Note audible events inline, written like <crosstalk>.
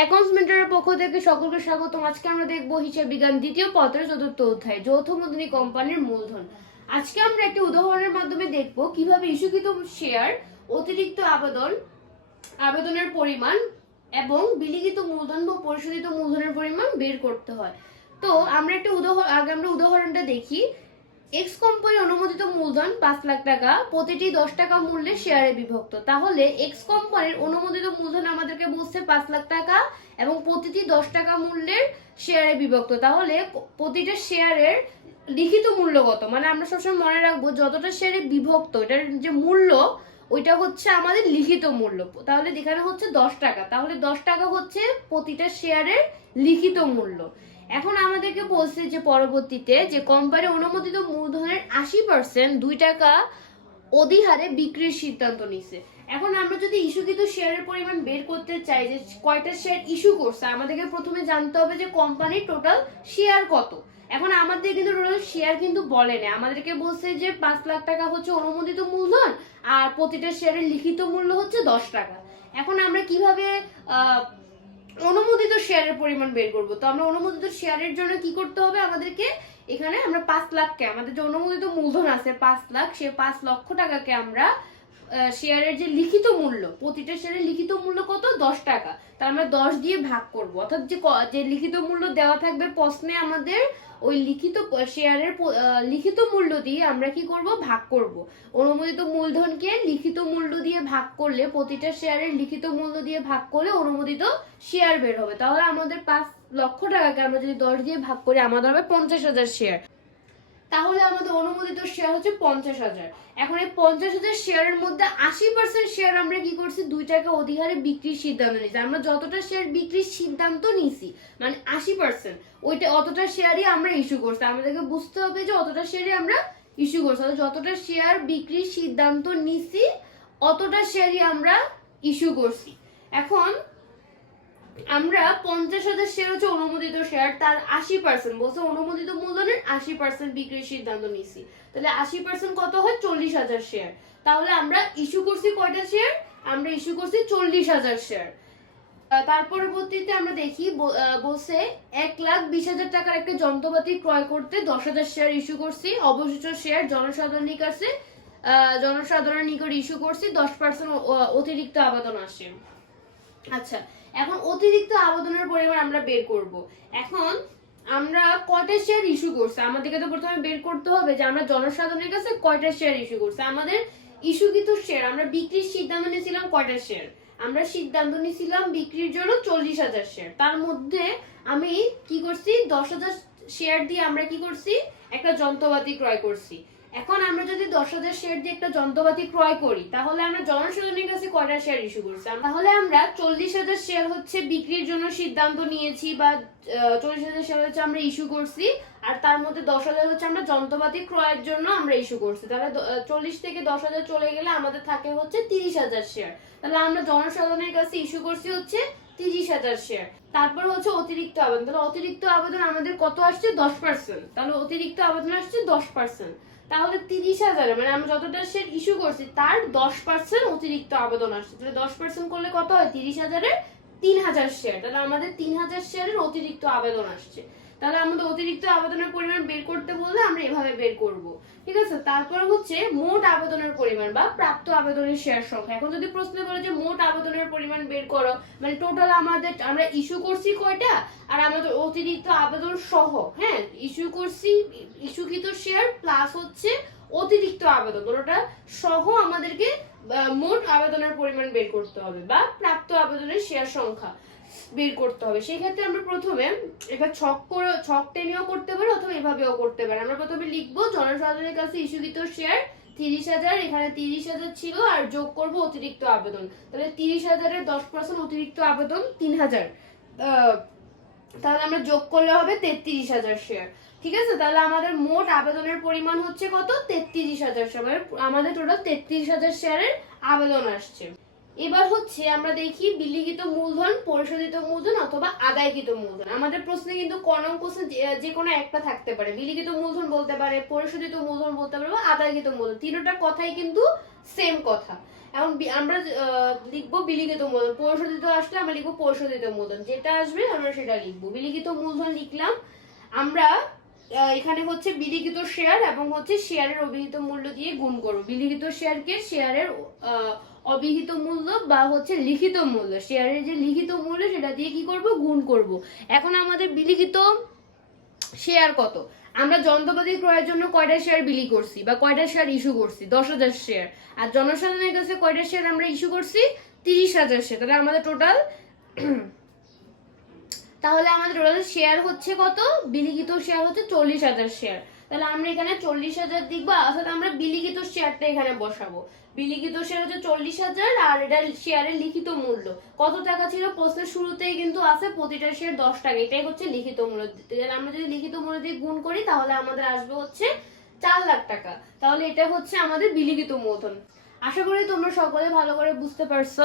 অ্যাকাউন্টসমেন্টের পক্ষ থেকে সকলকে স্বাগতম। আজকে আমরা দেখব হিসাব বিজ্ঞান দ্বিতীয় পত্রের চতুর্থ অধ্যায়, যৌথ মূলধনী কোম্পানির মূলধন। আজকে আমরা একটি উদাহরণের মাধ্যমে দেখব কীভাবে ইস্যুকৃত শেয়ার, অতিরিক্ত আবেদন, আবেদনের পরিমাণ এবং বিলিখিত মূলধন বা পরিশোধিত মূলধনের পরিমাণ বের করতে হয়। তো আমরা একটা উদাহরণ আগে আমরা উদাহরণটা দেখি। এক্স কোম্পানির অনুমোদিত মূলধন পাঁচ লাখ টাকা, প্রতিটি দশ টাকা মূল্যে শেয়ারে বিভক্ত। তাহলে এক্স কোম্পানির অনুমোদিত মূলধন আমাদেরকে বলছে পাঁচ লাখ টাকা এবং প্রতিটি দশ টাকা মূল্যের শেয়ারে বিভক্ত। তাহলে প্রতিটা শেয়ারের লিখিত মূল্য কত? মানে আমরা সবসময় মনে রাখব, যতটা শেয়ারে বিভক্ত, এটার যে মূল্য ওইটা হচ্ছে আমাদের লিখিত মূল্য। তাহলে এখানে হচ্ছে দশ টাকা, তাহলে দশ টাকা হচ্ছে প্রতিটা শেয়ারের লিখিত মূল্য। এখন আমাদেরকে বলছে যে পরবর্তীতে যে কোম্পানি অনুমোদিত মূলধনের আশি পার্সেন্ট দুই টাকা অধিহারে বিক্রির সিদ্ধান্ত নিছে। এখন আমরা যদি ইস্যুকৃত শেয়ারের পরিমাণ বের করতে চাই যে কয়টা শেয়ার ইস্যু করছে, আমাদেরকে প্রথমে জানতে হবে যে কোম্পানির টোটাল শেয়ার কত। এখন আমাদের কিন্তু টোটাল শেয়ার কিন্তু বলে না আমাদেরকে বলছে যে পাঁচ লাখ টাকা হচ্ছে অনুমোদিত মূলধন আর প্রতিটা শেয়ারের লিখিত মূল্য হচ্ছে দশ টাকা। এখন আমরা কীভাবে অনুমোদিত শেয়ারের পরিমাণ বের করব? তো আমরা অনুমোদিত শেয়ারের জন্য কি করতে হবে আমাদেরকে? এখানে আমরা পাঁচ লাখকে, আমাদের যে অনুমোদিত মূলধন আছে পাঁচ লাখ, সে পাঁচ লক্ষ টাকাকে আমরা শেয়ারের যে লিখিত মূল্য, প্রতিটা শেয়ারের লিখিত মূল্য কত? দশ টাকা। তা আমরা দশ দিয়ে ভাগ করব। অর্থাৎ যে যে লিখিত মূল্য দেওয়া থাকবে প্রশ্নে আমাদের ওই লিখিত শেয়ারের লিখিত মূল্য দিয়ে আমরা কি করব? ভাগ করব। অনুমোদিত মূলধনকে লিখিত মূল্য দিয়ে ভাগ করলে, প্রতিটা শেয়ারের লিখিত মূল্য দিয়ে ভাগ করলে অনুমোদিত শেয়ার বের হবে। তাহলে আমাদের পাঁচ লক্ষ টাকাকে আমরা যদি দশ দিয়ে ভাগ করি, আমাদের হবে পঞ্চাশ হাজার শেয়ার তাহলে আমাদের অনুমোদিত শেয়ার হচ্ছে পঞ্চাশ হাজার। এখন এই পঞ্চাশ হাজার শেয়ারের মধ্যে আশি পার্সেন্ট শেয়ার আমরা কি করছি? দুই টাকা অধিকারে বিক্রির সিদ্ধান্ত নিয়েছি। আমরা যতটা শেয়ার বিক্রির সিদ্ধান্ত নিছি মানে আশি পার্সেন্ট ওইটা অতটা শেয়ারই আমরা ইস্যু করছি। আমাদেরকে বুঝতে হবে যে অতটা শেয়ারই আমরা ইস্যু করছি। যতটা শেয়ার বিক্রির সিদ্ধান্ত নিছি অতটা শেয়ারই আমরা ইস্যু করছি। এখন আমরা পঞ্চাশ হাজার শেয়ার হচ্ছে অনুমোদিত শেয়ার তার আশি পার্সেন্ট বলছে অনুমোদিত মূলধনের আশি পার্সেন্ট বিক্রির সিদ্ধান্ত নিছি। তাহলে আশি পার্সেন্ট কত হয়? চল্লিশ হাজার শেয়ার তাহলে আমরা ইস্যু করছি কয়টা শেয়ার আমরা ইস্যু করছি চল্লিশ হাজার শেয়ার তার পরবর্তীতে আমরা দেখি বলছে এক লাখ বিশ হাজার টাকার একটা যন্ত্রপাতি ক্রয় করতে দশ হাজার শেয়ার ইস্যু করছি, অবশিষ্ট শেয়ার জনসাধারণের কাছে জনসাধারণের নিকট ইস্যু করছি, দশ পার্সেন্ট অতিরিক্ত আবেদন আসে। আচ্ছা এখন অতিরিক্ত আবেদনের পরিমাণ আমরা বের করব। এখন আমরা কয়টা শেয়ার ইস্যু করছি? আমাদেরকে তো প্রথমে বের করতে হবে যে আমরা জনসাধারণের কাছে কয়টা শেয়ার ইস্যু করছি। আমাদের ইস্যুকৃত শেয়ার আমরা বিক্রির সিদ্ধান্ত নিয়েছিলাম কয়টা শেয়ার আমরা সিদ্ধান্ত নিয়েছিলাম বিক্রির জন্য চল্লিশ হাজার শেয়ার তার মধ্যে আমি কি করছি? দশ হাজার শেয়ার দিয়ে আমরা কি করছি? একটা যন্ত্রপাতি ক্রয় করছি। এখন আমরা যদি দশ হাজার শেয়ার দিয়ে একটা যন্ত্রপাতি ক্রয় করি, তাহলে আমরা জনসাধারণের কাছে কয়টা শেয়ার ইস্যু করছি? তাহলে আমরা চল্লিশ হাজার শেয়ার হচ্ছে বিক্রির জন্য সিদ্ধান্ত নিয়েছি বা চল্লিশ হাজার শেয়ার হচ্ছে আমরা ইস্যু করছি, আর তার মধ্যে দশ হাজার হচ্ছে আমরা যন্ত্রপাতি ক্রয়ের জন্য আমরা ইস্যু করছি। তাহলে চল্লিশ থেকে দশ হাজার চলে গেলে আমাদের থাকে হচ্ছে তিরিশ হাজার শেয়ার তাহলে আমরা জনসাধারণের কাছে ইস্যু করছি হচ্ছে তিরিশ হাজার শেয়ার তারপর হচ্ছে অতিরিক্ত আবেদন। তাহলে অতিরিক্ত আবেদন আমাদের কত আসছে? দশ পার্সেন্ট তাহলে অতিরিক্ত আবেদন আসছে দশ পার্সেন্ট তাহলে তিরিশ হাজার মানে আমি যতটা শেয়ার ইস্যু করছি, তার দশ পার্সেন্ট অতিরিক্ত আবেদন আসছে। তাহলে দশ পার্সেন্ট করলে কত হয়? তিরিশ হাজারের তিন হাজার শেয়ার তাহলে আমাদের তিন হাজার শেয়ারের অতিরিক্ত আবেদন আসছে। তাহলে আমাদের অতিরিক্ত আবেদনের পরিমাণ বের করতে বললে আমরা এভাবে বের করব। ঠিক আছে? তারপর হচ্ছে মোট আবেদনের পরিমাণ বা প্রাপ্ত আবেদনের শেয়ার সংখ্যা। এখন যদি প্রশ্ন বলে যে মোট আবেদনের পরিমাণ বের করো মানে টোটাল আমাদের, আমরা ইস্যু করছি কয়টা? আর আমাদের অতিরিক্ত আবেদন সহ হ্যাঁ? ইস্যু করছি, ইস্যুকৃত শেয়ার প্লাস হচ্ছে অতিরিক্ত আবেদন। ওটা সহ আমাদেরকে মোট আবেদনের পরিমাণ বের করতে হবে বা প্রাপ্ত আবেদনের শেয়ার সংখ্যা। বের করতে হবে। সেই ক্ষেত্রে আমরা প্রথমে এবার ছক করে, ছক টেনেও করতে পারি অথবা এভাবেও করতে পারি। আমরা প্রথমে লিখব, জনসাধারণের কাছে ইস্যুকৃত শেয়ার তিরিশ হাজার, এখানে তিরিশ হাজার ছিল আর যোগ করব অতিরিক্ত আবেদন। তাহলে তিরিশ হাজারের দশ পার্সেন্ট অতিরিক্ত আবেদন তিন হাজার। তাহলে আমরা যোগ করলে হবে তেত্রিশ হাজার শেয়ার ঠিক আছে? তাহলে আমাদের মোট আবেদনের পরিমাণ হচ্ছে কত? তেত্রিশ হাজার শেয়ার মানে আমাদের টোটাল তেত্রিশ হাজার শেয়ারের আবেদন আসছে। এবার হচ্ছে আমরা দেখি বিলিখিত মূলধন, পরিশোধিত মূলধন অথবা আদায়কৃত মূলধন। আমাদের প্রশ্নে কিন্তু কনম কোশ্চেন যে কোনো একটা থাকতে পারে। বিলিখিত মূলধন বলতে পারে, পরিশোধিত মূলধন বলতে পারে বা আদায়কৃত মূলধন। তিনটার কথাই কিন্তু সেম কথা। এখন আমরা লিখব বিলিখিত মূলধন। পরিশোধিত আসলে আমরা লিখব পরিশোধিত মূলধন। যেটা আসবে আমরা সেটা লিখব। বিলিখিত মূলধন লিখলাম, আমরা এখানে হচ্ছে বিলিখিত শেয়ার এবং হচ্ছে শেয়ারের অভিহিত মূল্য দিয়ে গুণ করব। বিলিখিত শেয়ারকে শেয়ারের অবিহিত মূল্য বা হচ্ছে লিখিত মূল্য। শেয়ারের যে লিখিত মূল্য, সেটা দিয়ে কি করব? গুণ করব। এখন আমাদের বিলিখিত শেয়ার কত? আমরা যন্ত্রপাতি ক্রয়ের জন্য কয়টা শেয়ার বিলি করছি বা কয়টা শেয়ার ইস্যু করছি? দশ হাজার শেয়ার আর জনসাধারণের কাছে কয়টা শেয়ার আমরা ইস্যু করছি? তিরিশ হাজার শেয়ার তাহলে আমাদের টোটাল <clears throat> তাহলে আমাদের টোটাল শেয়ার হচ্ছে কত? বিলিখিত শেয়ার হচ্ছে চল্লিশ হাজার শেয়ার তাহলে আমরা এখানে চল্লিশ হাজার দিকবো অর্থাৎ আমরা বিলিখিত শেয়ারটা এখানে বসাবো। বিলিখিত শেয়ার হচ্ছে চল্লিশ হাজার, আর এটা শেয়ারের লিখিত মূল্য। কত টাকা ছিল? প্রশ্নের শুরুতেই কিন্তু আছে প্রতিটা শেয়ার দশ টাকা। এটাই হচ্ছে লিখিত মূল্য। তাহলে আমরা যদি লিখিত মূল্য দিয়ে গুণ করি, তাহলে আমাদের আসবে হচ্ছে চার লাখ টাকা। তাহলে এটা হচ্ছে আমাদের বিলিখিত মূলধন। আশা করি তোমরা সকলে ভালো করে বুঝতে পারছ।